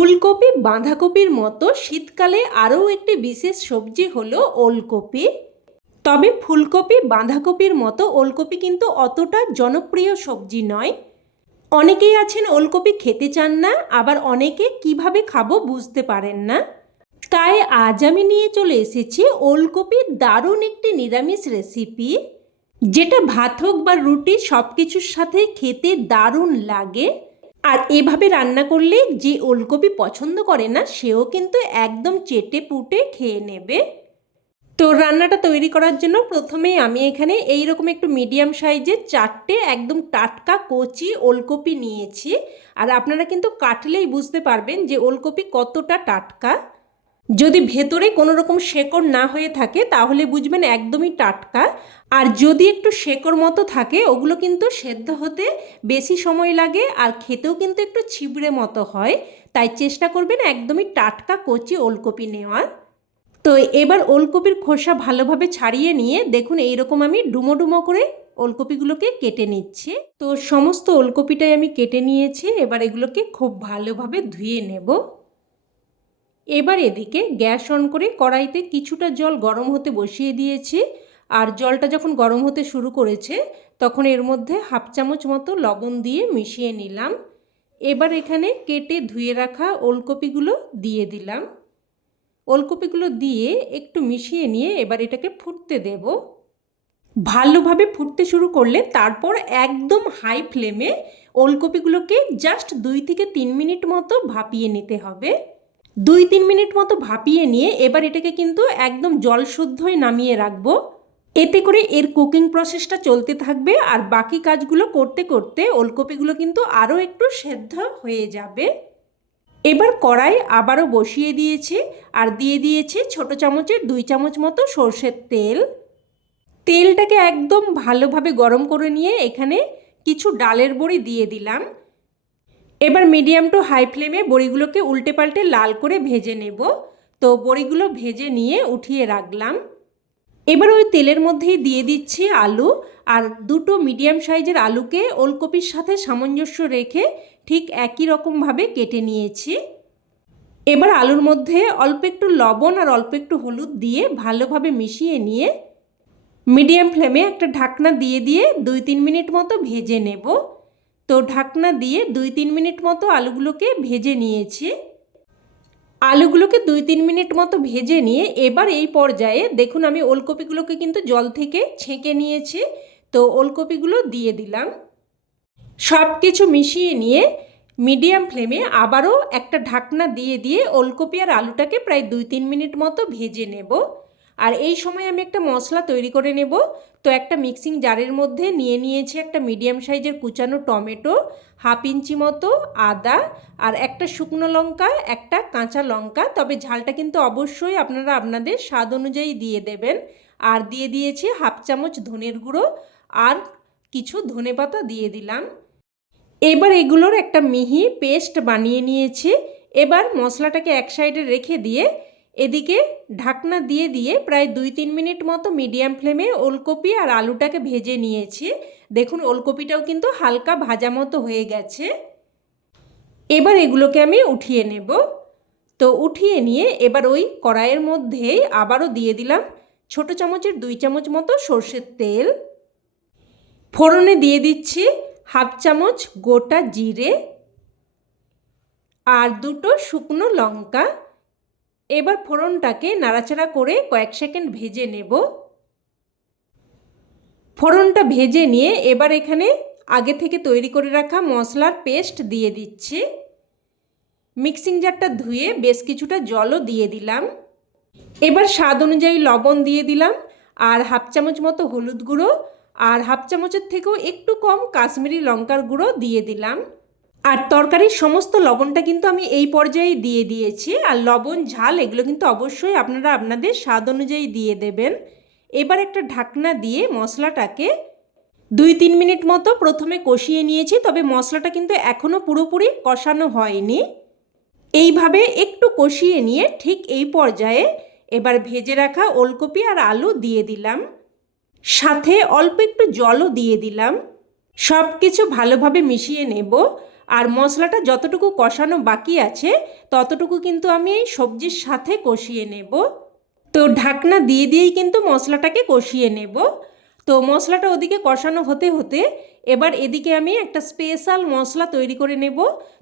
ফুলকপি, বাঁধাকপির মতো শীতকালে আরও একটি বিশেষ সবজি হলো ওলকপি। তবে ফুলকপি, বাঁধাকপির মতো ওলকপি কিন্তু অতটা জনপ্রিয় সবজি নয়। অনেকেই আছেন ওলকপি খেতে চান না, আবার অনেকে কীভাবে খাব বুঝতে পারেন না। তাই আজ আমি নিয়ে চলে এসেছি ওলকপির দারুণ একটি নিরামিষ রেসিপি, যেটা ভাত হোক বা রুটি সব কিছুর সাথে খেতে দারুণ লাগে। আর এভাবে রান্না করলে যে ওলকপি পছন্দ করে না, সেও কিন্তু একদম চেটে পুটে খেয়ে নেবে। তো রান্নাটা তৈরি করার জন্য প্রথমেই আমি এখানে এই রকম একটু মিডিয়াম সাইজের চারটে একদম টাটকা কচি ওলকপি নিয়েছি। আর আপনারা কিন্তু কাটলেই বুঝতে পারবেন যে ওলকপি কতটা টাটকা। যদি ভেতরে কোনো রকম শেকড় না হয়ে থাকে, তাহলে বুঝবেন একদমই টাটকা। আর যদি একটু শেকড় মতো থাকে, ওগুলো কিন্তু সেদ্ধ হতে বেশি সময় লাগে, আর খেতেও কিন্তু একটু ছিবড়ে মতো হয়। তাই চেষ্টা করবেন একদমই টাটকা কচি ওলকপি নেওয়ার। তো এবার ওলকপির খোসা ভালোভাবে ছাড়িয়ে নিয়ে, দেখুন এইরকম আমি ডুমো ডুমো করে ওলকপিগুলোকে কেটে নিচ্ছি। তো সমস্ত ওলকপিটাই আমি কেটে নিয়েছি, এবার এগুলোকে খুব ভালোভাবে ধুয়ে নেব। এবার এদিকে গ্যাস অন করে কড়াইতে কিছুটা জল গরম হতে বসিয়ে দিয়েছি। আর জলটা যখন গরম হতে শুরু করেছে, তখন এর মধ্যে হাফ চামচ মতো লবণ দিয়ে মিশিয়ে নিলাম। এবার এখানে কেটে ধুয়ে রাখা ওলকপিগুলো দিয়ে দিলাম। ওলকপিগুলো দিয়ে একটু মিশিয়ে নিয়ে এবার এটাকে ফুটতে দেব। ভালোভাবে ফুটতে শুরু করলে তারপর একদম হাই ফ্লেমে ওলকপিগুলোকে জাস্ট দুই থেকে তিন মিনিট মতো ভাপিয়ে নিতে হবে। দুই তিন মিনিট মতো ভাপিয়ে নিয়ে এবার এটাকে কিন্তু একদম জল শুদ্ধই নামিয়ে রাখব। এতে করে এর কুকিং প্রসেসটা চলতে থাকবে আর বাকি কাজগুলো করতে করতে ওলকপিগুলো কিন্তু আরও একটু সেদ্ধ হয়ে যাবে। এবার কড়াই আবারও বসিয়ে দিয়েছি আর দিয়ে দিয়েছি ছোট চামচের দুই চামচ মতো সর্ষের তেল। তেলটাকে একদম ভালোভাবে গরম করে নিয়ে এখানে কিছু ডালের বড়ি দিয়ে দিলাম। এবার মিডিয়াম টু হাই ফ্লেমে বড়িগুলোকে উল্টে পাল্টে লাল করে ভেজে নেব। তো বড়িগুলো ভেজে নিয়ে উঠিয়ে রাখলাম। এবার ওই তেলের মধ্যেই দিয়ে দিচ্ছি আলু। আর দুটো মিডিয়াম সাইজের আলুকে ওলকপির সাথে সামঞ্জস্য রেখে ঠিক একই রকমভাবে কেটে নিয়েছি। এবার আলুর মধ্যে অল্প একটু লবণ আর অল্প একটু হলুদ দিয়ে ভালোভাবে মিশিয়ে নিয়ে মিডিয়াম ফ্লেমে একটা ঢাকনা দিয়ে দিয়ে দুই তিন মিনিট মতো ভেজে নেব। তো ঢাকনা দিয়ে দুই তিন মিনিট মতো আলুগুলোকে ভেজে নিয়েছি। আলুগুলোকে দুই তিন মিনিট মতো ভেজে নিয়ে এবার এই পর্যায়ে দেখুন আমি ওলকপিগুলোকে কিন্তু জল থেকে ছেঁকে নিয়েছি। তো ওলকপিগুলো দিয়ে দিলাম। সব কিছু মিশিয়ে নিয়ে মিডিয়াম ফ্লেমে আবারও একটা ঢাকনা দিয়ে দিয়ে ওলকপি আর আলুটাকে প্রায় দুই তিন মিনিট মতো ভেজে নেব। আর এই সময় আমি একটা মশলা তৈরি করে নেব। তো একটা মিক্সিং জারের মধ্যে নিয়ে নিয়েছি একটা মিডিয়াম সাইজের কুচানো টমেটো হাফ ইঞ্চি মতো, আদা আর একটা শুকনো লঙ্কা, একটা কাঁচা লঙ্কা। তবে ঝালটা কিন্তু অবশ্যই আপনারা আপনাদের স্বাদ অনুযায়ী দিয়ে দেবেন। আর দিয়ে দিয়েছি হাফ চামচ ধনের গুঁড়ো আর কিছু ধনে পাতা দিয়ে দিলাম। এবার এগুলোর একটা মিহি পেস্ট বানিয়ে নিয়েছি। এবার মশলাটাকে এক সাইডে রেখে দিয়ে এদিকে ঢাকনা দিয়ে দিয়ে প্রায় দুই তিন মিনিট মতো মিডিয়াম ফ্লেমে ওলকপি আর আলুটাকে ভেজে নিয়েছি। দেখুন, ওলকপিটাও কিন্তু হালকা ভাজা মতো হয়ে গেছে। এবার এগুলোকে আমি উঠিয়ে নেব। তো উঠিয়ে নিয়ে এবার ওই কড়াইয়ের মধ্যেই আবারও দিয়ে দিলাম ছোট চামচের দুই চামচ মতো সর্ষের তেল। ফোড়নে দিয়ে দিচ্ছি হাফ চামচ গোটা জিরে আর দুটো শুকনো লঙ্কা। এবার ফোড়নটাকে নাড়াচাড়া করে কয়েক সেকেন্ড ভেজে নেব। ফোড়নটা ভেজে নিয়ে এবার এখানে আগে থেকে তৈরি করে রাখা মশলার পেস্ট দিয়ে দিচ্ছি। মিক্সিং জারটা ধুয়ে বেশ কিছুটা জলও দিয়ে দিলাম। এবার স্বাদ অনুযায়ী লবণ দিয়ে দিলাম আর হাফ চামচ মতো হলুদ গুঁড়ো আর হাফ চামচের থেকেও একটু কম কাশ্মীরি লঙ্কার গুঁড়ো দিয়ে দিলাম। আর তরকারির সমস্ত লবণটা কিন্তু আমি এই পর্যায়ে দিয়ে দিয়েছি। আর লবণ, ঝাল এগুলো কিন্তু অবশ্যই আপনারা আপনাদের স্বাদ অনুযায়ী দিয়ে দেবেন। এবার একটা ঢাকনা দিয়ে মশলাটাকে দুই তিন মিনিট মতো প্রথমে কষিয়ে নিয়েছি, তবে মশলাটা কিন্তু এখনও পুরোপুরি কষানো হয়নি। এইভাবে একটু কষিয়ে নিয়ে ঠিক এই পর্যায়ে এবার ভেজে রাখা ওলকপি আর আলু দিয়ে দিলাম। সাথে অল্প একটু জলও দিয়ে দিলাম। সব কিছু ভালোভাবে মিশিয়ে নেব। আর মশলাটা যতটুকু কষানো বাকি আছে, ততটুকু কিন্তু আমি এই সবজির সাথে কষিয়ে নেব। তো ঢাকনা দিয়ে দিয়েই কিন্তু মশলাটাকে কষিয়ে নেব। তো মশলাটা ওদিকে কষানো হতে হতে এবার এদিকে আমি একটা স্পেশাল মশলা তৈরি করে নেব।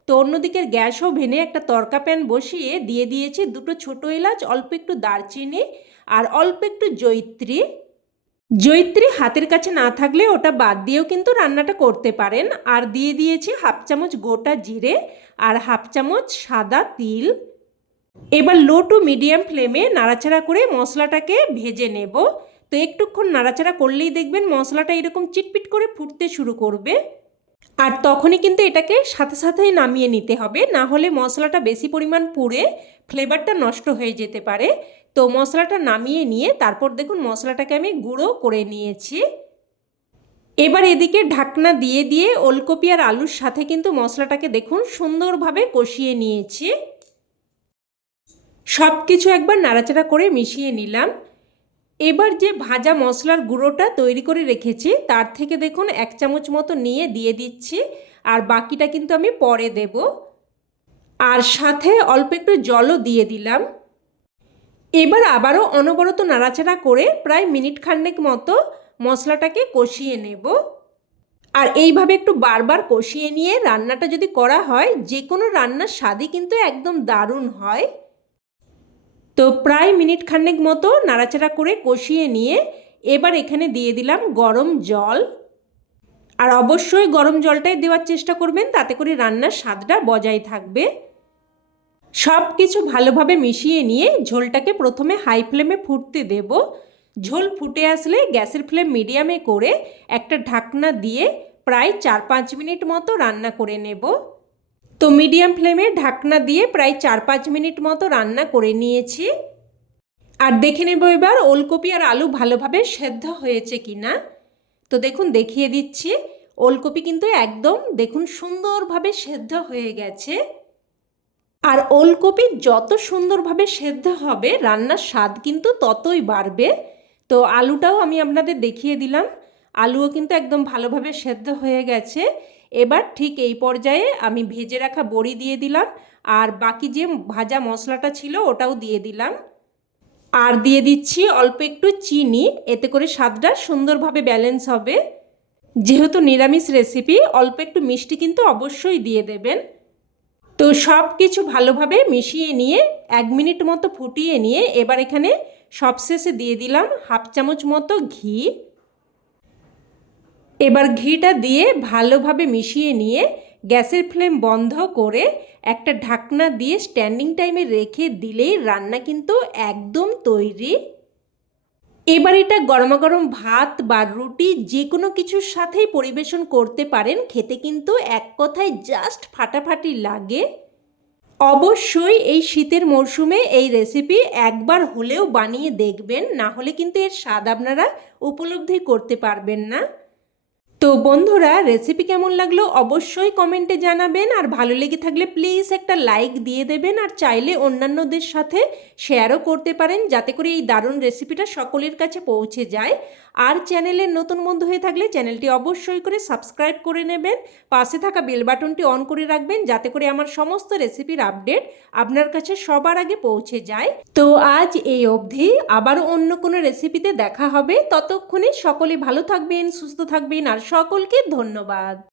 তো অন্যদিকের গ্যাস ওভেনে একটা তরকা প্যান বসিয়ে দিয়ে দিয়েছি দুটো ছোটো এলাচ, অল্প একটু দারচিনি আর অল্প একটু জৈত্রী জৈত্রী হাতের কাছে না থাকলে ওটা বাদ দিয়েও কিন্তু রান্নাটা করতে পারেন। আর দিয়ে দিয়েছি হাফ চামচ গোটা জিরে আর হাফ চামচ সাদা তিল। এবার লো টু মিডিয়াম ফ্লেমে নাড়াচাড়া করে মশলাটাকে ভেজে নেব। তো একটুক্ষণ নাড়াচাড়া করলেই দেখবেন মশলাটা এরকম চিটপিট করে ফুটতে শুরু করবে। আর তখনই কিন্তু এটাকে সাথে সাথেই নামিয়ে নিতে হবে। না হলে মশলাটা বেশি পরিমাণ পুড়ে ফ্লেভারটা নষ্ট হয়ে যেতে পারে। তো মশলাটা নামিয়ে নিয়ে তারপর দেখুন মশলাটাকে আমি গুঁড়ো করে নিয়েছি। এবার এদিকে ঢাকনা দিয়ে দিয়ে ওলকপি আর আলুর সাথে কিন্তু মশলাটাকে দেখুন সুন্দরভাবে কষিয়ে নিয়েছি। সব কিছু একবার নাড়াচাড়া করে মিশিয়ে নিলাম। এবার যে ভাজা মশলার গুঁড়োটা তৈরি করে রেখেছি, তার থেকে দেখুন এক চামচ মতো নিয়ে দিয়ে দিচ্ছি আর বাকিটা কিন্তু আমি পরে দেব। আর সাথে অল্প একটু জলও দিয়ে দিলাম। এবার আবারও অনবরত নাড়াচাড়া করে প্রায় মিনিট খান্ডেক মতো মশলাটাকে কষিয়ে নেব। আর এইভাবে একটু বারবার কষিয়ে নিয়ে রান্নাটা যদি করা হয় যে কোনো রান্নার স্বাদই কিন্তু একদম দারুণ হয়। তো প্রায় মিনিট খান্ডেক মতো নাড়াচাড়া করে কষিয়ে নিয়ে এবার এখানে দিয়ে দিলাম গরম জল। আর অবশ্যই গরম জলটাই দেওয়ার চেষ্টা করবেন, তাতে করে রান্নার স্বাদটা বজায় থাকবে। সব কিছু ভালোভাবে মিশিয়ে নিয়ে ঝোলটাকে প্রথমে হাই ফ্লেমে ফুটতে দেব। ঝোল ফুটে আসলে গ্যাসের ফ্লেম মিডিয়ামে করে একটা ঢাকনা দিয়ে প্রায় চার পাঁচ মিনিট মতো রান্না করে নেব। তো মিডিয়াম ফ্লেমে ঢাকনা দিয়ে প্রায় চার পাঁচ মিনিট মতো রান্না করে নিয়েছি। আর দেখে নেব এবার ওলকপি আর আলু ভালোভাবে সেদ্ধ হয়েছে কি না তো দেখুন, দেখিয়ে দিচ্ছি। ওলকপি কিন্তু একদম দেখুন সুন্দরভাবে সেদ্ধ হয়ে গেছে। আর ওলকপি যত সুন্দরভাবে সেদ্ধ হবে, রান্নার স্বাদ কিন্তু ততই বাড়বে। তো আলুটাও আমি আপনাদের দেখিয়ে দিলাম। আলুও কিন্তু একদম ভালোভাবে সেদ্ধ হয়ে গেছে। এবার ঠিক এই পর্যায়ে আমি ভেজে রাখা বড়ি দিয়ে দিলাম আর বাকি যে ভাজা মশলাটা ছিল ওটাও দিয়ে দিলাম। আর দিয়ে দিচ্ছি অল্প একটু চিনি, এতে করে স্বাদটা সুন্দরভাবে ব্যালেন্স হবে। যেহেতু নিরামিষ রেসিপি, অল্প একটু মিষ্টি কিন্তু অবশ্যই দিয়ে দেবেন। তো সব কিছু ভালোভাবে মিশিয়ে নিয়ে এক মিনিট মতো ফুটিয়ে নিয়ে এবার এখানে সবশেষে দিয়ে দিলাম হাফ চামচ মতো ঘি। এবার ঘিটা দিয়ে ভালোভাবে মিশিয়ে নিয়ে গ্যাসের ফ্লেম বন্ধ করে একটা ঢাকনা দিয়ে স্ট্যান্ডিং টাইমে রেখে দিলেই রান্না কিন্তু একদম তৈরি। এবার এটা গরমাগরম ভাত বা রুটি যে কোনো কিছুর সাথেই পরিবেশন করতে পারেন। খেতে কিন্তু এক কথায় জাস্ট ফাটাফাটি লাগে। অবশ্যই এই শীতের মরশুমে এই রেসিপি একবার হলেও বানিয়ে দেখবেন। না হলে কিন্তু এর স্বাদ আপনারা উপলব্ধি করতে পারবেন না। তো বন্ধুরা রেসিপি কেমন লাগল অবশ্যই কমেন্টে জানাবেন। আর ভালো লেগে থাকলে প্লিজ একটা লাইক দিয়ে দেবেন। আর চাইলে অন্যান্যদের সাথে শেয়ারও করতে পারেন, যাতে করে এই দারুণ রেসিপিটা সকলের কাছে পৌঁছে যায়। আর চ্যানেলের নতুন বন্ধু হয়ে থাকলে চ্যানেলটি অবশ্যই করে সাবস্ক্রাইব করে নেবেন। পাশে থাকা বেল বাটনটি অন করে রাখবেন, যাতে করে আমার সমস্ত রেসিপির আপডেট আপনার কাছে সবার আগে পৌঁছে যায়। তো আজ এই অবধি আবার অন্য কোনো রেসিপিতে দেখা হবে। ততক্ষণে সকলে ভালো থাকবেন, সুস্থ থাকবেন, আর সকলকে ধন্যবাদ।